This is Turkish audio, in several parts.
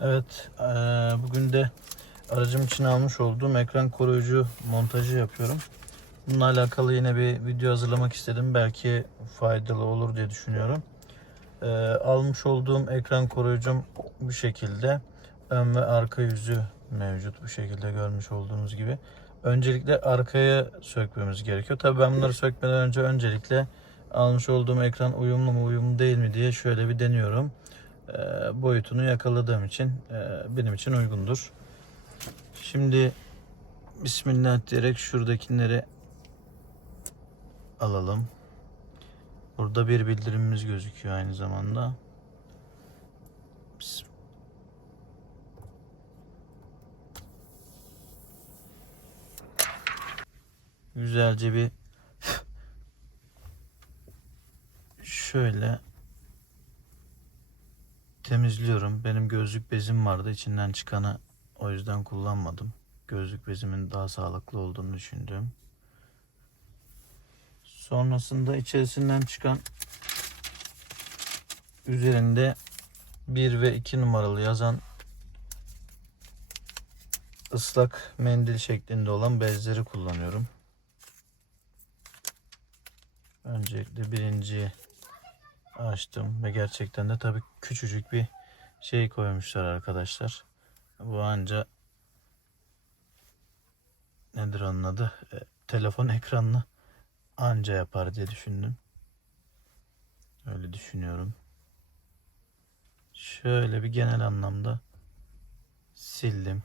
Evet, eee, bugün de aracım için almış olduğum ekran koruyucu montajı yapıyorum. Bununla alakalı yine bir video hazırlamak istedim. Belki faydalı olur diye düşünüyorum. Eee, almış olduğum ekran koruyucum bu şekilde. Ön ve arka yüzü mevcut bu şekilde görmüş olduğunuz gibi. Öncelikle arkaya sökmemiz gerekiyor. Tabii ben bunları sökmeden önce öncelikle almış olduğum ekran uyumlu mu uyumlu değil mi diye şöyle bir deniyorum. Eee, boyutunu yakaladığım için eee, benim için uygundur. Şimdi Bismillah diyerek şuradakileri alalım. Burada bir bildirimimiz gözüküyor aynı zamanda. Güzelce bir şöyle temizliyorum. Benim gözlük bezim vardı. İçinden çıkanı o yüzden kullanmadım. Gözlük bezimin daha sağlıklı olduğunu düşündüm. Sonrasında içerisinden çıkan üzerinde 1 ve 2 numaralı yazan ıslak mendil şeklinde olan bezleri kullanıyorum. Öncelikle birinciyi açtım ve gerçekten de tabii küçücük bir şey koymuşlar arkadaşlar. Bu anca nedir onun adı? E, telefon ekranını anca yapar diye düşündüm. Öyle düşünüyorum. Şöyle bir genel anlamda sildim.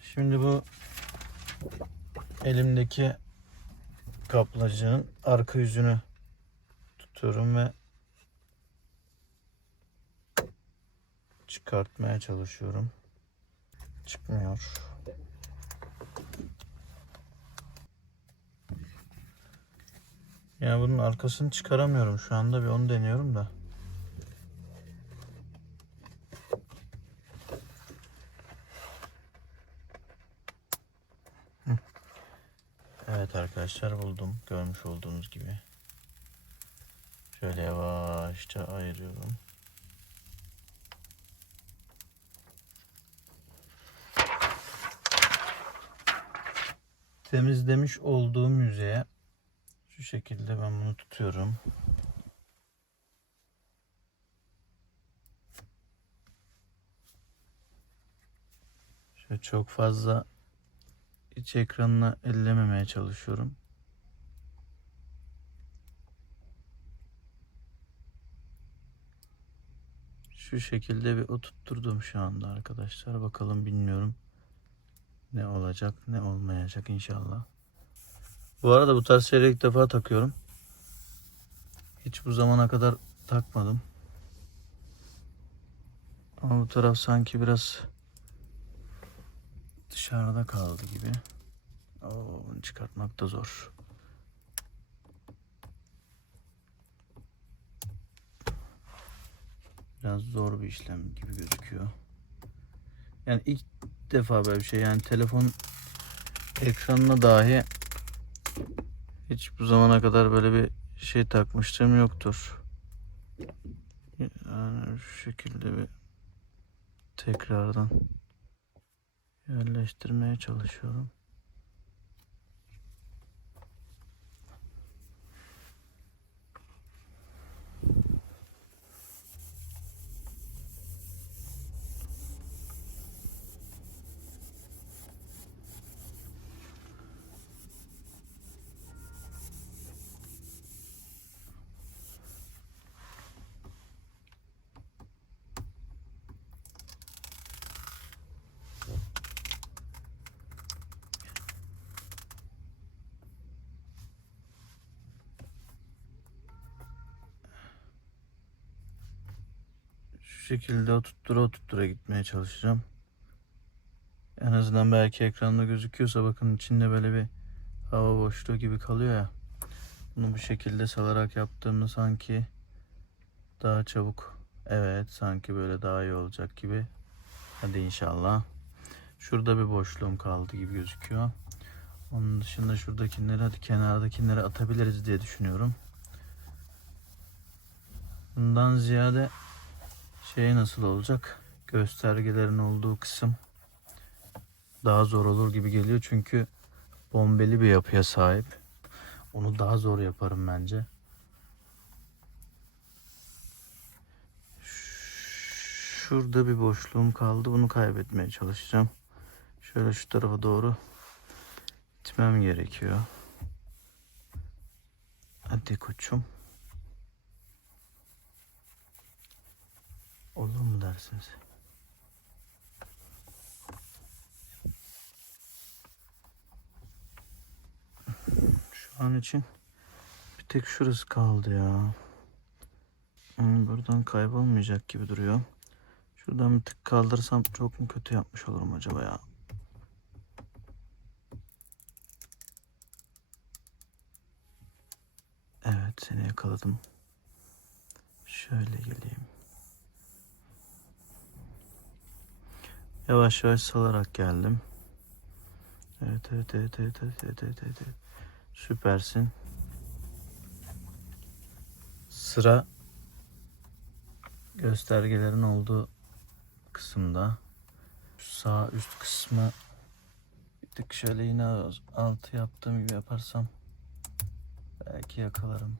Şimdi bu elimdeki kaplacığın arka yüzünü tutuyorum ve çıkartmaya çalışıyorum. Çıkmıyor. Yani bunun arkasını çıkaramıyorum şu anda bir onu deniyorum da. Hı. Evet arkadaşlar buldum. Görmüş olduğunuz gibi. Şöyle yavaşça ayırıyorum. Temizlemiş olduğum yüzeye şu şekilde ben bunu tutuyorum. Şöyle çok fazla iç ekranına ellememeye çalışıyorum. Şu şekilde bir oturtturdum şu anda arkadaşlar. Bakalım bilmiyorum ne olacak ne olmayacak inşallah. Bu arada bu tarz şeyleri ilk defa takıyorum. Hiç bu zamana kadar takmadım. Ama bu taraf sanki biraz dışarıda kaldı gibi. Oo, bunu çıkartmak da zor. Biraz zor bir işlem gibi gözüküyor. Yani ilk defa böyle bir şey. Yani telefon ekranına dahi hiç bu zamana kadar böyle bir şey takmıştım yoktur. Yani şu şekilde bir tekrardan yerleştirmeye çalışıyorum. Şekilde oturttura oturttura gitmeye çalışacağım. En azından belki ekranda gözüküyorsa bakın içinde böyle bir hava boşluğu gibi kalıyor ya. Bunu bu şekilde salarak yaptığımda sanki daha çabuk evet sanki böyle daha iyi olacak gibi. Hadi inşallah. Şurada bir boşluğum kaldı gibi gözüküyor. Onun dışında şuradakileri hadi kenardakileri atabiliriz diye düşünüyorum. Bundan ziyade şey nasıl olacak? Göstergelerin olduğu kısım daha zor olur gibi geliyor çünkü bombeli bir yapıya sahip. Onu daha zor yaparım bence. Şurada bir boşluğum kaldı. Bunu kaybetmeye çalışacağım. Şöyle şu tarafa doğru itmem gerekiyor. Hadi koçum. Olur mu dersiniz? Şu an için bir tek şurası kaldı ya. Hmm, buradan kaybolmayacak gibi duruyor. Şuradan bir tık kaldırsam çok mu kötü yapmış olurum acaba ya? Evet seni yakaladım. Şöyle geleyim. Yavaş yavaş salarak geldim. Evet evet evet evet evet evet evet, evet. Süpersin. Sıra göstergelerin olduğu kısımda. Sağ üst kısmı bir tık şöyle yine altı yaptığım gibi yaparsam belki yakalarım.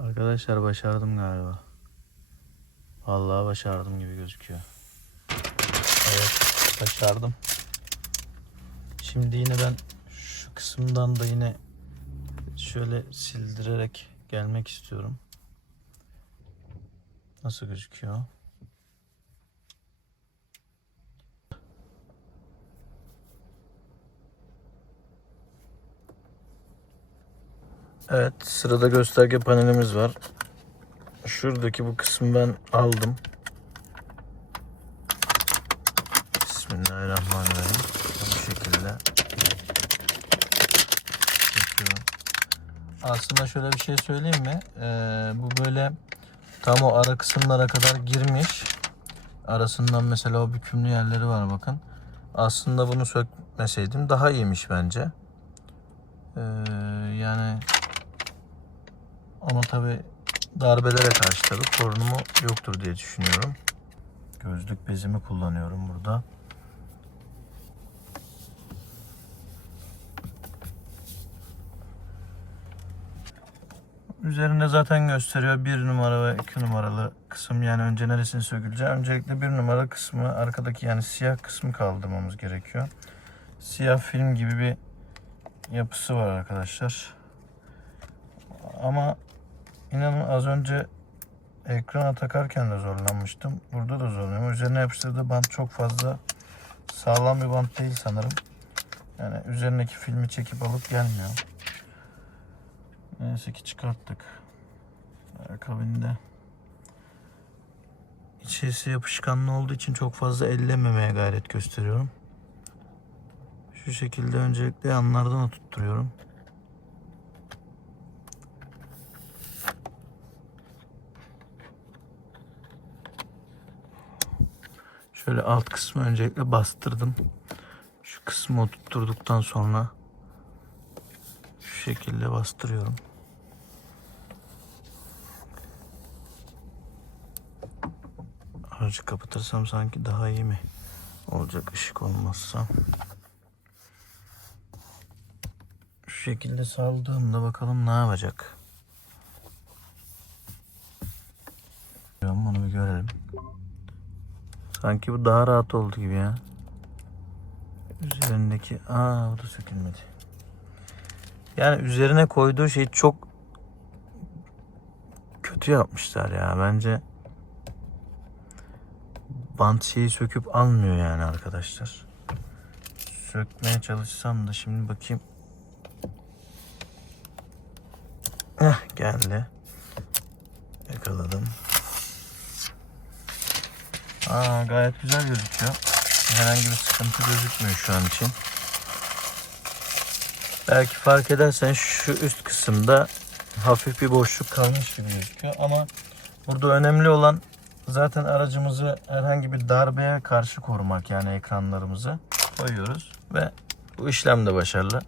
Arkadaşlar başardım galiba. Vallahi başardım gibi gözüküyor. Evet başardım. Şimdi yine ben şu kısımdan da yine şöyle sildirerek gelmek istiyorum. Nasıl gözüküyor? Evet sırada gösterge panelimiz var. Şuradaki bu kısmı ben aldım. Bismillahirrahmanirrahim. Bu şekilde. Aslında şöyle bir şey söyleyeyim mi? Ee, bu böyle tam o ara kısımlara kadar girmiş. Arasından mesela o bükümlü yerleri var bakın. Aslında bunu sökmeseydim daha iyiymiş bence. Ee, yani onu tabi darbelere karşı tabi korunumu yoktur diye düşünüyorum. Gözlük bezimi kullanıyorum burada. Üzerinde zaten gösteriyor bir numara ve iki numaralı kısım yani önce neresini söküleceği. Öncelikle bir numara kısmı arkadaki yani siyah kısmı kaldırmamız gerekiyor. Siyah film gibi bir yapısı var arkadaşlar. Ama inanın az önce ekrana takarken de zorlanmıştım. Burada da zorlanıyorum. Üzerine yapıştırdığı bant çok fazla sağlam bir bant değil sanırım. Yani üzerindeki filmi çekip alıp gelmiyor. Neyse ki çıkarttık. Akabinde içerisi yapışkanlı olduğu için çok fazla ellememeye gayret gösteriyorum. Şu şekilde öncelikle yanlardan tutturuyorum. Şöyle alt kısmı öncelikle bastırdım. Şu kısmı oturtturduktan sonra şu şekilde bastırıyorum. Aracı kapatırsam sanki daha iyi mi olacak ışık olmazsa. Şu şekilde saldığımda bakalım ne yapacak. Bunu bir görelim. Sanki bu daha rahat oldu gibi ya. Üzerindeki... Aa bu da sökülmedi. Yani üzerine koyduğu şey çok kötü yapmışlar ya. Bence bant şeyi söküp almıyor yani arkadaşlar. Sökmeye çalışsam da şimdi bakayım. Heh geldi. Yakaladım. Aa, gayet güzel gözüküyor. Herhangi bir sıkıntı gözükmüyor şu an için. Belki fark edersen şu üst kısımda hafif bir boşluk kalmış gibi gözüküyor ama burada önemli olan Zaten aracımızı herhangi bir darbeye karşı korumak yani ekranlarımızı koyuyoruz ve bu işlem de başarılı.